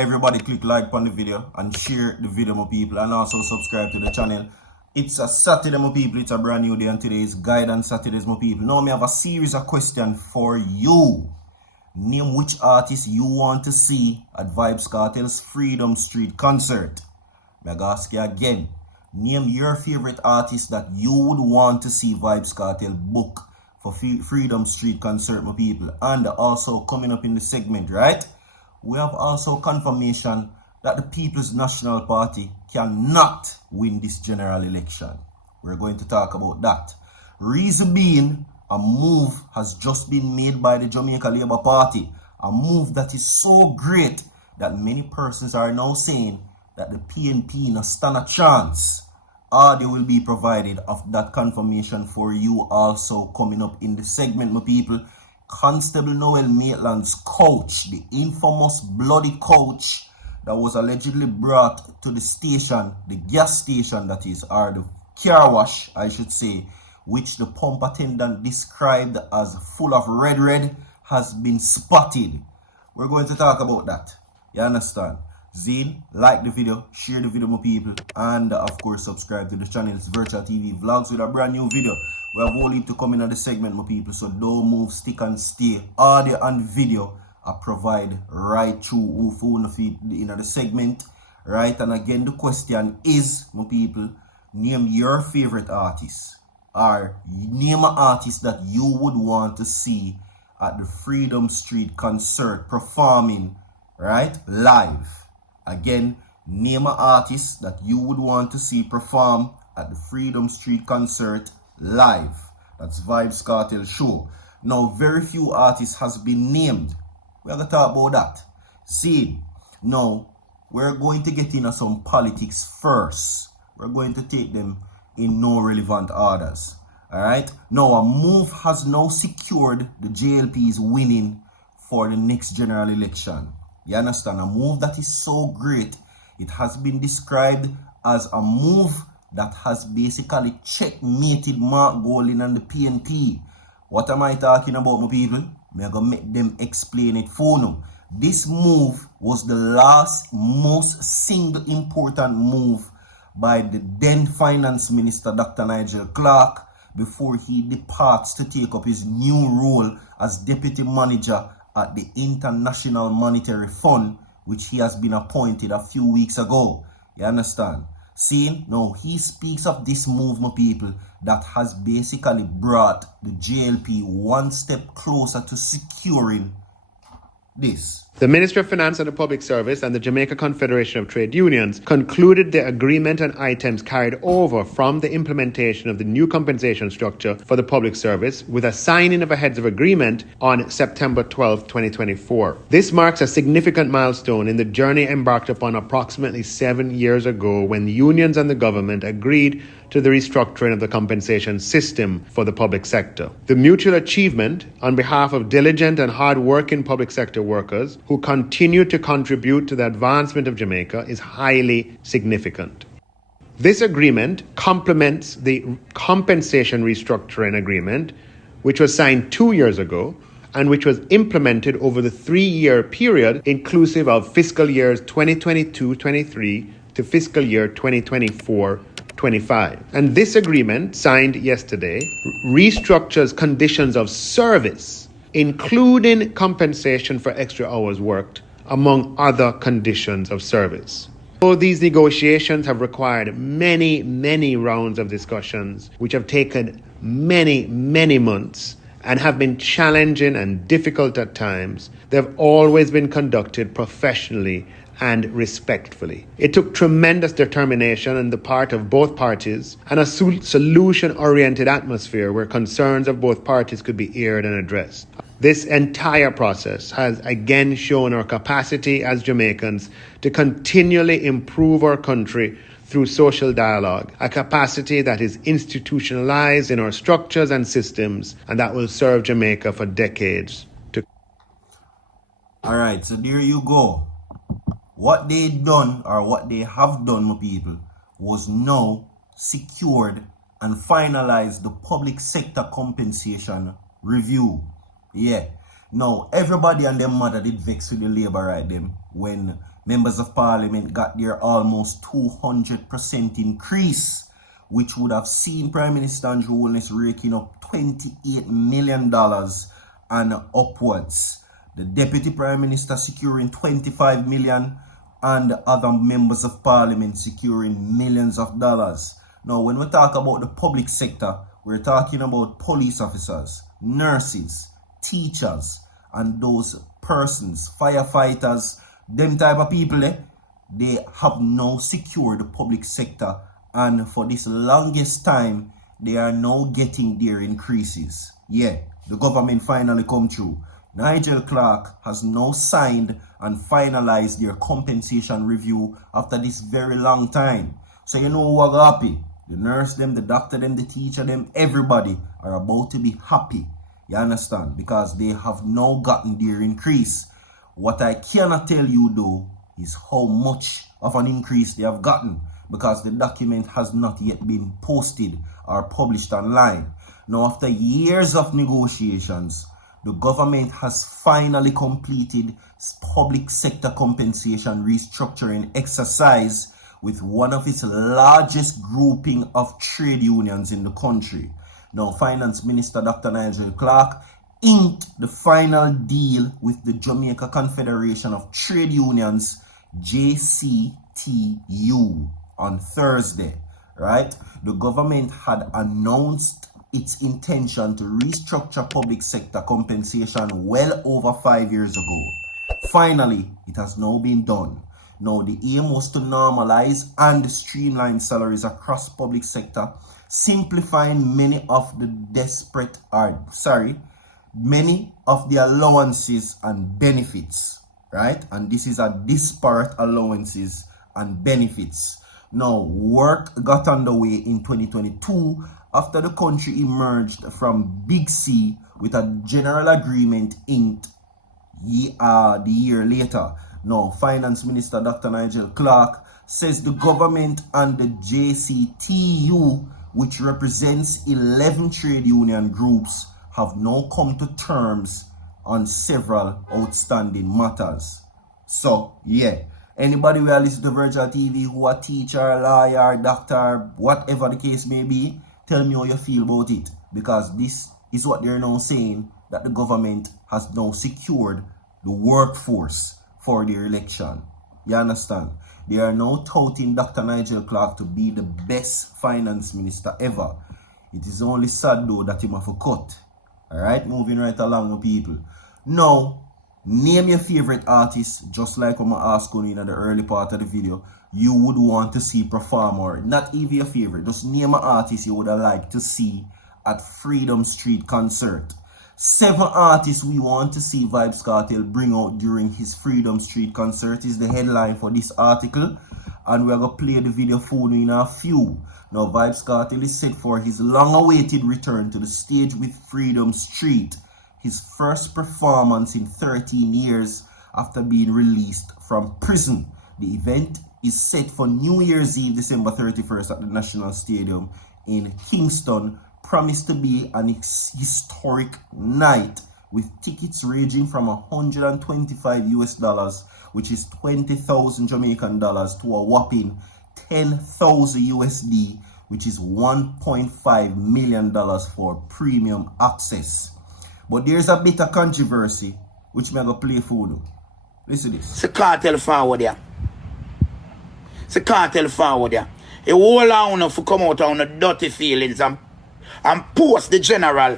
Everybody click like on the video and share the video, my people, and also subscribe to the channel. It's a Saturday, my people. It's a brand new day, and today is Guidance Saturdays, my people. Now, I have a series of questions for you. Name which artist you want to see at Vybz Kartel's Freedom Street concert. I'm gonna ask you again. Name your favorite artist that you would want to see Vybz Kartel book for Freedom Street concert, my people. And also coming up in the segment, right? We have also confirmation that the People's National Party cannot win this general election. We're going to talk about that. Reason being, a move has just been made by the Jamaica Labour Party. A move that is so great that many persons are now saying that the PNP not stand a chance. Audio will be provided of that confirmation for you also coming up in the segment, my people. Constable Noel Maitland's coach, the infamous bloody coach that was allegedly brought to the station, the gas station that is, or the car wash, I should say, which the pump attendant described as full of red, has been spotted. We're going to talk about that. You understand? Zine, like the video, share the video, my people, and of course subscribe to the channel. It's Virtual TV Vlogs with a brand new video. We have all to come in on the segment, my people, so don't move, stick and stay. Audio and video are provide right through in the segment, right? And again, the question is, my people, name your favorite artist, or name an artist that you would want to see at the Freedom Street concert performing, right, live. Again, name an artist that you would want to see perform at the Freedom Street concert live. That's Vybz Kartel show. Now, very few artists has been named. We're going to talk about that. See, now, we're going to get into some politics first. We're going to take them in no relevant orders. Alright? Now, a move has now secured the JLP's winning for the next general election. You understand? A move that is so great, it has been described as a move that has basically checkmated Mark Golding and the PNP. What am I talking about, my people? I'm going to make them explain it for you. This move was the last most single important move by the then Finance Minister, Dr. Nigel Clark, before he departs to take up his new role as Deputy Manager at the International Monetary Fund, which he has been appointed a few weeks ago. You understand? See, now he speaks of this move, my people, that has basically brought the JLP one step closer to securing this. The Ministry of Finance and the Public Service and the Jamaica Confederation of Trade Unions concluded the agreement and items carried over from the implementation of the new compensation structure for the public service with a signing of a heads of agreement on September 12, 2024. This marks a significant milestone in the journey embarked upon approximately 7 years ago when the unions and the government agreed to the restructuring of the compensation system for the public sector. The mutual achievement on behalf of diligent and hard-working public sector workers who continue to contribute to the advancement of Jamaica is highly significant. This agreement complements the compensation restructuring agreement, which was signed 2 years ago and which was implemented over the 3-year period inclusive of fiscal years 2022-23 to fiscal year 2024-25. And this agreement, signed yesterday, restructures conditions of service, including compensation for extra hours worked, among other conditions of service. So these negotiations have required many rounds of discussions, which have taken many months and have been challenging and difficult at times. They've always been conducted professionally and respectfully. It took tremendous determination on the part of both parties and a solution-oriented atmosphere where concerns of both parties could be aired and addressed. This entire process has again shown our capacity as Jamaicans to continually improve our country through social dialogue, a capacity that is institutionalized in our structures and systems and that will serve Jamaica for decades to come. All right, so there you go. What they done, or what they have done, my people, was now secured and finalized the public sector compensation review. Yeah. Now, everybody and their mother did vex with the labor right them when members of parliament got their almost 200% increase, which would have seen Prime Minister Andrew Holness raking up $28 million and upwards. The Deputy Prime Minister securing $25 million and other members of parliament securing millions of dollars. Now, when we talk about the public sector, we're talking about police officers, nurses, teachers, and those persons, firefighters, them type of people, they have now secured the public sector, and for this longest time, they are now getting their increases. Yeah, the government finally come through. Nigel Clark has now signed and finalized their compensation review after this very long time. So you know who are happy? The nurse them, the doctor them, the teacher them, everybody are about to be happy. You understand? Because they have now gotten their increase. What I cannot tell you though is how much of an increase they have gotten, because the document has not yet been posted or published online. Now, after years of negotiations, the government has finally completed public sector compensation restructuring exercise with one of its largest grouping of trade unions in the country. Now, Finance Minister Dr. Nigel Clark inked the final deal with the Jamaica Confederation of Trade Unions, JCTU, on Thursday, right? The government had announced its intention to restructure public sector compensation well over 5 years ago. Finally, it has now been done. Now, the aim was to normalize and streamline salaries across public sector, simplifying many of the many of the allowances and benefits, right? And this is a disparate allowances and benefits. Now, work got underway in 2022 after the country emerged from Big C with a general agreement inked the year later. Now, Finance Minister Dr. Nigel Clark says the government and the JCTU, which represents 11 trade union groups, have now come to terms on several outstanding matters. So, yeah, anybody who listen to Virtual TV who a teacher, lawyer, doctor, whatever the case may be, tell me how you feel about it, because this is what they're now saying, that the government has now secured the workforce for their election. You understand? They are now touting Dr. Nigel Clark to be the best finance minister ever. It is only sad though that him have a cut. Alright, moving right along with people. Now, name your favorite artist, just like when I asked you in the early part of the video, you would want to see perform, or not even your favorite, just name an artist you would have liked to see at Freedom Street concert. 7 artists we want to see Vybz Kartel bring out during his Freedom Street concert is the headline for this article, and we're going to play the video for you in a few. Now, Vybz Kartel is set for his long-awaited return to the stage with Freedom Street, his first performance in 13 years after being released from prison. The event is set for New Year's Eve, December 31st at the National Stadium in Kingston. Promised to be an historic night, with tickets ranging from $125 US, which is 20,000 Jamaican dollars, to a whopping 10,000 USD, which is $1.5 million for premium access. But there's a bit of controversy, which I'm going to play for you. Listen to this. It's a cartel forward there. It's a cartel forward there. A whole on to come out on the dirty feelings and post the general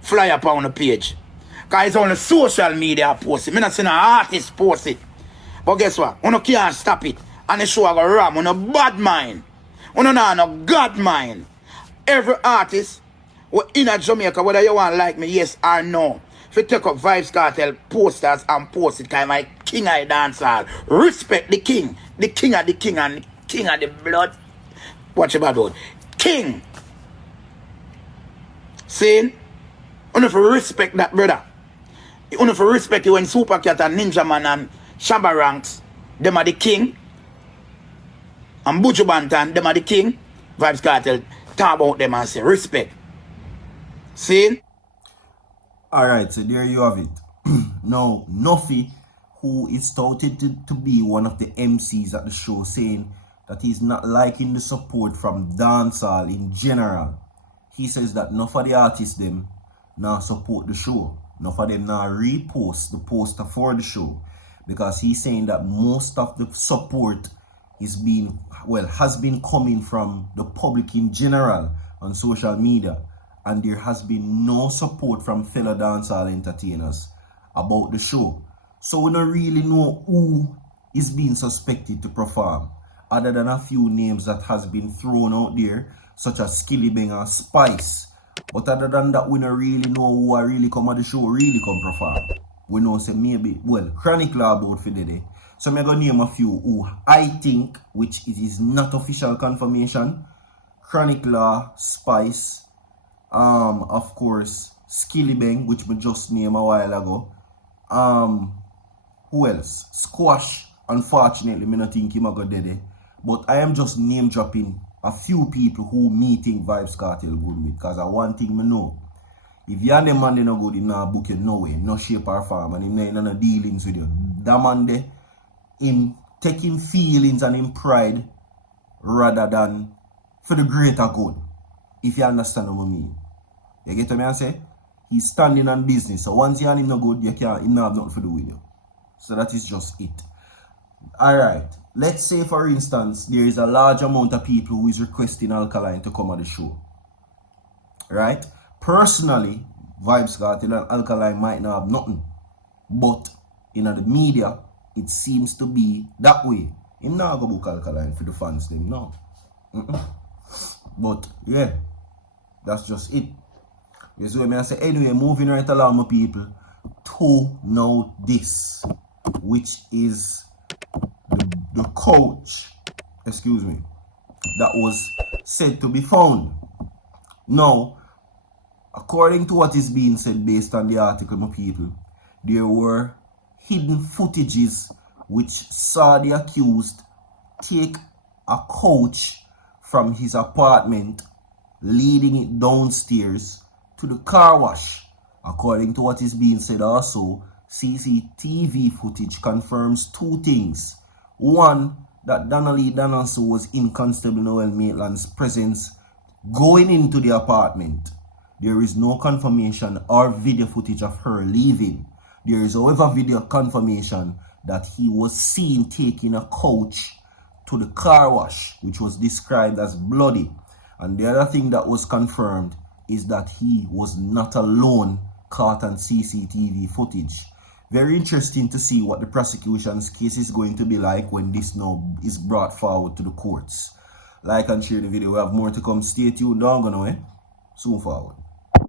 fly up on the page. Because it's on the social media post it. I'm not saying an artist post it. But guess what? You can't stop it. And the show I go ram. You no bad mind. You no God mind. Every artist in a Jamaica, whether you want like me, yes or no, if you take up Vybz Kartel posters and post it, kind of like king I dance all. Respect the king of the king and the king of the blood. Watch about that. King. Saying, you have to respect that, brother. You have to respect you when Super Cat and Ninja Man and Shabba Ranks, them are the king. And Buju Bantan, them are the king. Vybz Kartel, talk about them and say, respect. See? Alright, so there you have it. Now, Nuffy, who is touted to be one of the MCs at the show, saying that he's not liking the support from dancehall in general. He says that none of the artists them now support the show. None of them now repost the poster for the show, because he's saying that most of the support has been coming from the public in general on social media, and there has been no support from fellow dancehall entertainers about the show. So we don't really know who is being suspected to perform, other than a few names that has been thrown out there, such as Skilly Bang and Spice. But other than that, we don't really know who are really come at the show, really come perform. We know say maybe, Chronic Law about for the day. So I'm going to name a few who I think, which it is not official confirmation. Chronic Law, Spice, of course, Skilly Bang, which we just named a while ago. Who else? Squash. Unfortunately, I don't think him a go dead. But I am just name dropping a few people who me think Vybz Kartel good with. Because I one thing I know. If you and the man they no good, in a book you no way, no shape or form, and him no dealings with you. That man there, him taking feelings and him pride rather than for the greater good. If you understand what I mean. You get what I say? He's standing on business. So once you and him no good, you can't, him not have nothing to do with you. So that is just it. Alright. Let's say for instance, there is a large amount of people who is requesting Alkaline to come on the show. Right? Personally, Vybz Kartel and Alkaline might not have nothing. But in the media, it seems to be that way. Him not go book Alkaline for the fans them, no. But yeah, that's just it. You see what I say? Anyway, moving right along, my people, to now this, which is the coach, excuse me, that was said to be found. Now, according to what is being said based on the article, my people, there were hidden footages which saw the accused take a couch from his apartment, leading it downstairs to the car wash. According to what is being said also, CCTV footage confirms two things. One, that Donna was in Constable Noel Maitland's presence going into the apartment. There is no confirmation or video footage of her leaving. There is, however, video confirmation that he was seen taking a couch to the car wash, which was described as bloody. And the other thing that was confirmed is that he was not alone caught on CCTV footage. Very interesting to see what the prosecution's case is going to be like when this now is brought forward to the courts. Like and share the video. We have more to come. Stay tuned. Don't go nowhere. Soon forward.